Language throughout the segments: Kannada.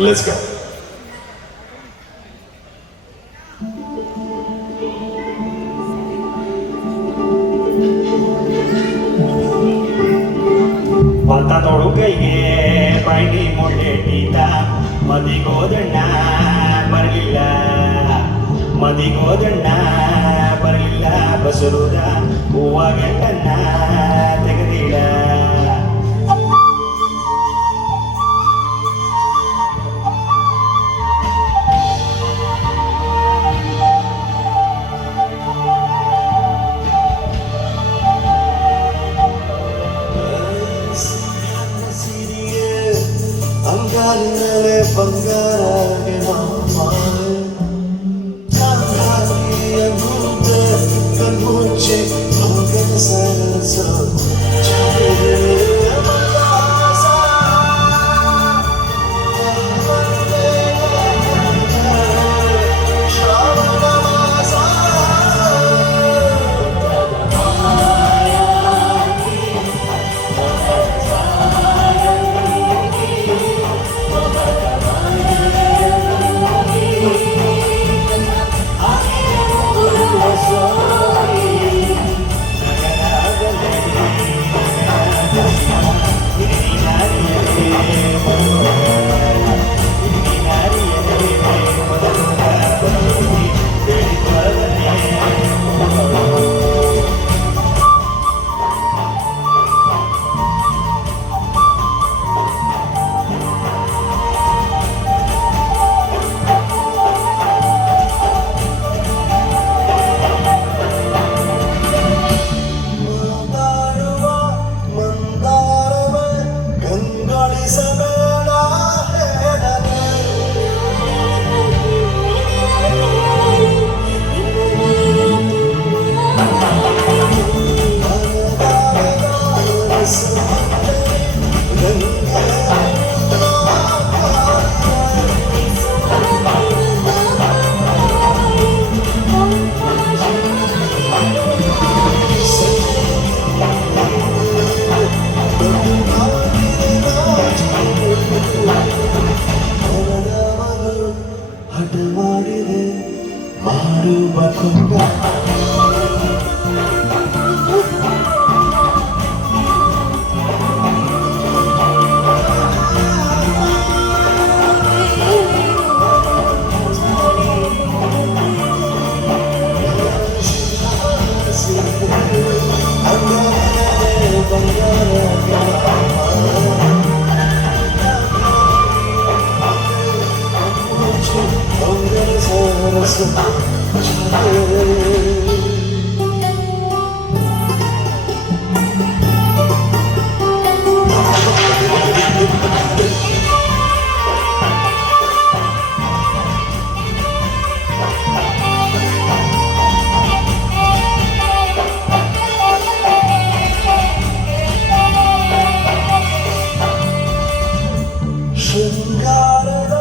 Let's go. ತೊಡು ಕೈಗೆ ಪೈಡಿ ಮೊಳ್ಳೆಟ್ಟಿದ್ದ ಮದಿಗೋದಣ್ಣ ಬರಲಿಲ್ಲ, ಮದಿಗೋದಣ್ಣ ಬರಲಿಲ್ಲ, ಬಸರುದ ಹೂವ ಗಂಟನ್ನ ತೆಗೆದಿಲ್ಲ. ಅಂಗಾಲಿನಲ್ಲೇ ಬಂಗಾರಾಗಿ ಮಾಲೆ ಚಾಂದಾಗಿಯಂತೆ ಕಣ್ಮುಚ್ಚಿ ಮಗನ ಸರಸೋ ಶೃಂಗಾರದ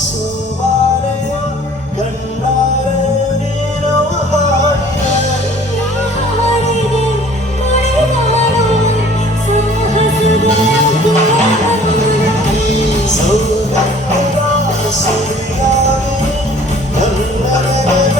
ಸೋಮಾರೆಯ ಗಂಡಾರ ನೀನು ಹಾಡಿದೆ ಸೌಗಂಧದ ಸುರಿಯಾಗಿ ಕನ್ನಡದ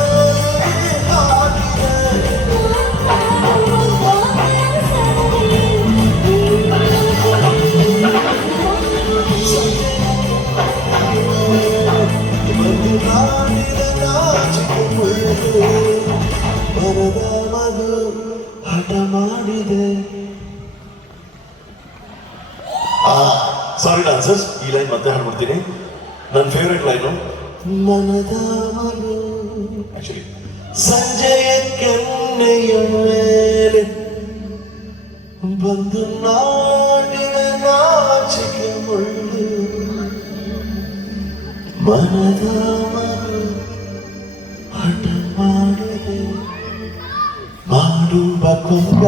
ಮರದ ಮಗು ಹಠ ಮಾಡಿದೆ. ಸಾರಿ ಡಾನ್ಸರ್ಸ್, ಈ ಲೈನ್ ಮತ್ತೆ ಹಾಡ್ಬಿಡ್ತೀನಿ. ನನ್ನ ಫೇವ್ರೆಟ್ ಲೈನು ಮನದ ಮಗು ಆಕ್ಚುಲಿ ಸಂಜೆಯ ಕೆನ್ನೆಯ ಮೇಲೆ ಬಂದು ನಾಡಿನ ನಾಚಿಕೆ ಮುಳ್ಳು. ಮನದ ಮಗು ಹಠ ಮಾಡಿದೆ ಮಾಡುವ ಕೊಂಗ.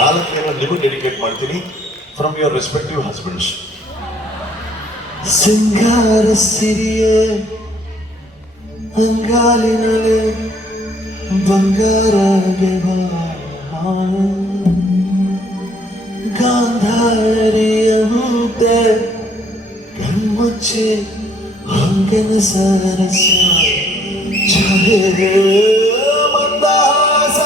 4 ನಿಮಗೆ ಡೆಡಿಕೇಟ್ ಮಾಡ್ತೀನಿ ಫ್ರಮ್ ಯುವರ್ ರೆಸ್ಪೆಕ್ಟಿವ್ ಹಸ್ಬೆಂಡ್ಸ್. ಸಿಂಗಾರ ಸಿರಿಯೇ ಅಂಗಾಲಿನಲೆ ಬಂಗಾರ ಗಾಂಧಾರಿಯಂತೆ ಕಣ್ಮುಚ್ಚಿ ಹಂಗನ ಸರಸ ಛಾಯೆ ಮಂದಹಾಸ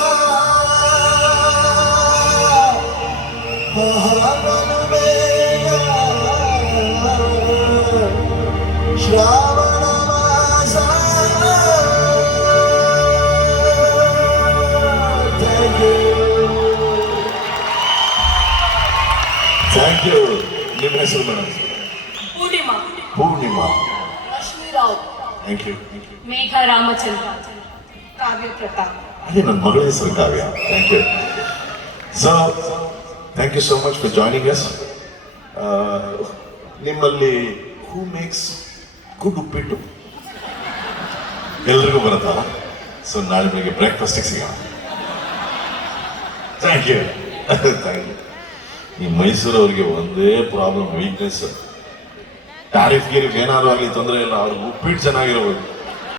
ಮಹಾನನು ಬೇಗ ಶ್ರಾವಣ ಮಾಸ. Thank you. ನಿಮ್ಮ ಹೆಸರು madam? Purnima, Purnima. Lakshmi Rao, thank you. Megha Ramachandra, Kavya Pratap. ಅದೇ ನನ್ನ ಮಗಳ ಹೆಸರು Kavya. Thank you. So thank you so much for joining us. ನಿಮ್ಮಲ್ಲಿ ಹೂ ಮೇಕ್ಸ್ ಗುಡ್ ಉಪ್ಪಿಟ್ಟು ಎಲ್ರಿಗೂ ಬರುತ್ತಲ್ಲ. ಸೊ ನಾಳೆ ಬೆಳಿಗ್ಗೆ ಬ್ರೇಕ್ಫಾಸ್ಟಿಗೆ ಸಿಗೋಣ. Thank you. Thank you. ಈ ಮೈಸೂರವ್ರಿಗೆ ಒಂದೇ ಪ್ರಾಬ್ಲಮ್, ವೀಕ್ನೆಸ್. ಟ್ಯಾರಿಫ್ ಗೀರಿಫ್ ಏನಾದ್ರು ಆಗಲಿ ತೊಂದರೆ ಇಲ್ಲ, ಅವ್ರಿಗೆ ಉಪ್ಪಿಟ್ಟು ಚೆನ್ನಾಗಿರ್ಬೋದು.